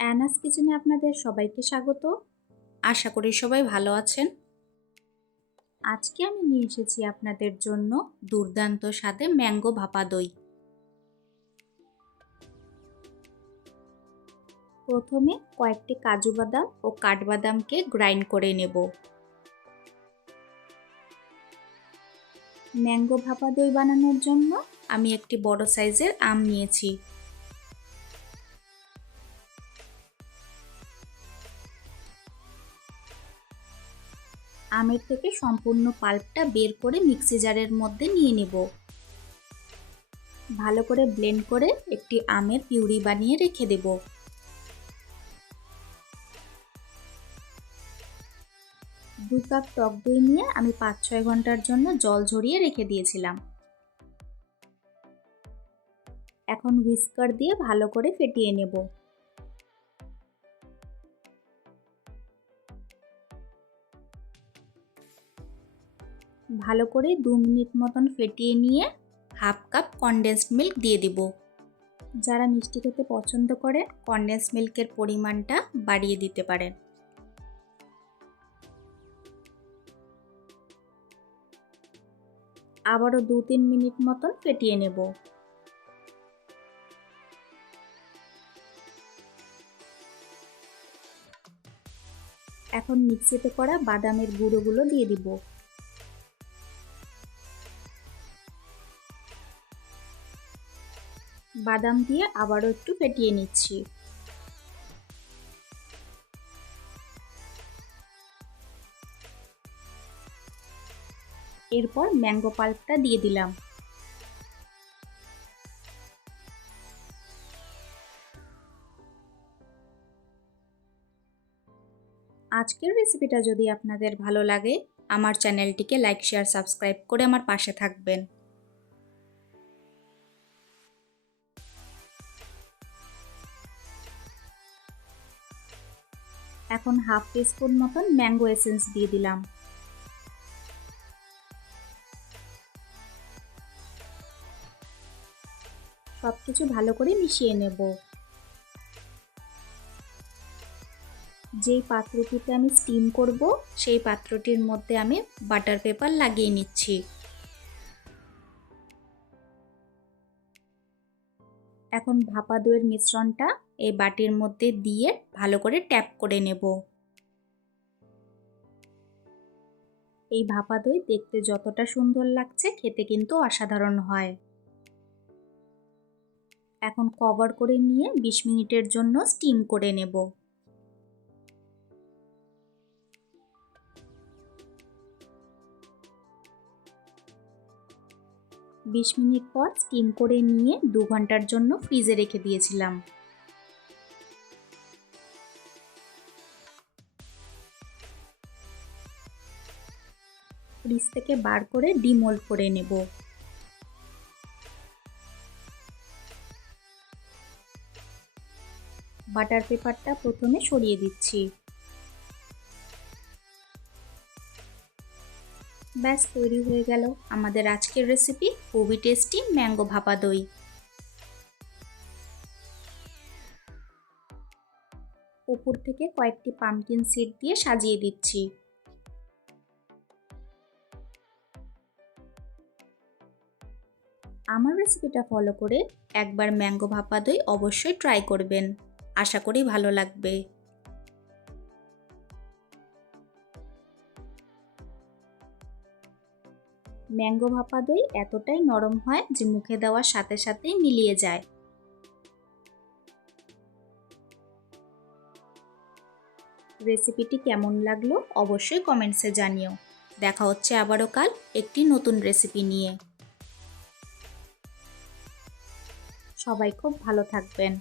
অ্যানাস কিচেনে আপনাদের সবাইকে স্বাগত। আশা করি সবাই ভালো আছেন। আজকে আমি নিয়ে এসেছি আপনাদের জন্য দুর্দান্ত স্বাদে ম্যাঙ্গো ভাপা দই। প্রথমে কয়েকটি কাজু বাদাম ও কাঠবাদামকে গ্রাইন্ড করে নেব। ম্যাঙ্গো ভাপা দই বানানোর জন্য আমি একটি বড় সাইজের আম নিয়েছি। আমের থেকে সম্পূর্ণ পাল্পটা বের করে মিক্সি জারের মধ্যে নিয়ে নেব। ভালো করে ব্লেন্ড করে একটি আমের পিউরি বানিয়ে রেখে দেব। দু কাপ টক দই নিয়ে আমি 5-6 ঘন্টার জন্য জল ঝরিয়ে রেখে দিয়েছিলাম। এখন হুইস্কার দিয়ে ভালো করে ফেটিয়ে নেব। ভালো করে 2 মিনিট মতন ফেটিয়ে নিয়ে হাফ কাপ কনডেন্সড মিল্ক দিয়ে দিব। যারা মিষ্টি খেতে পছন্দ করে কনডেন্সড মিল্কের পরিমাণটা বাড়িয়ে দিতে পারেন। আবারও 2-3 মিনিট মতন ফেটিয়ে নেব। এখন মিক্সিতে করা বাদামের গুঁড়োগুলো দিয়ে দিব। বাদাম দিয়ে আবারও একটু ফেটিয়ে নিচ্ছি। এরপর ম্যাঙ্গো পাল্পটা দিয়ে দিলাম। আজকের রেসিপিটা যদি আপনাদের ভালো লাগে আমার চ্যানেলটিকে লাইক, শেয়ার, সাবস্ক্রাইব করে আমার পাশে থাকবেন। এখন হাফ টিস্পুন মতন ম্যাঙ্গো এসেন্স দিয়ে দিলাম। সবকিছু ভালো করে মিশিয়ে নেব। যেই পাত্রটিতে আমি স্টিম করব সেই পাত্রটির মধ্যে আমি বাটার পেপার লাগিয়ে নিচ্ছি। এখন ভাপা দইয়ের মিশ্রণটা এই বাটির মধ্যে দিয়ে ভালো করে ট্যাপ করে নেব। এই ভাপা দই দেখতে যতটা সুন্দর লাগছে খেতে কিন্তু অসাধারণ হয়। এখন কভার করে নিয়ে 20 মিনিটের জন্য স্টিম করে নেব। বিশ মিনিট পর স্টিম করে নিয়ে 2 ঘন্টার জন্য ফ্রিজে রেখে দিয়েছিলাম। ফ্রিজ থেকে বার করে ডিমোল্ড করে নেব। বাটার পেপারটা প্রথমে সরিয়ে দিচ্ছি। ব্যাস তৈরি হয়ে গেল আমাদের আজকের রেসিপি খুবই টেস্টি ম্যাঙ্গো ভাপা দই। উপর থেকে কয়েকটি পামকিন সিড দিয়ে সাজিয়ে দিচ্ছি। আমার রেসিপিটা ফলো করে একবার ম্যাঙ্গো ভাপা দই অবশ্যই ট্রাই করবেন। আশা করি ভালো লাগবে। ম্যাঙ্গো ভাপা দই এতটাই নরম হয় যে মুখে দেওয়ার সাথে সাথেই মিলিয়ে যায়। রেসিপিটি কেমন লাগলো অবশ্যই কমেন্টসে জানিও। দেখা হচ্ছে আবারও কাল একটি নতুন রেসিপি নিয়ে। সবাই খুব ভালো থাকবেন।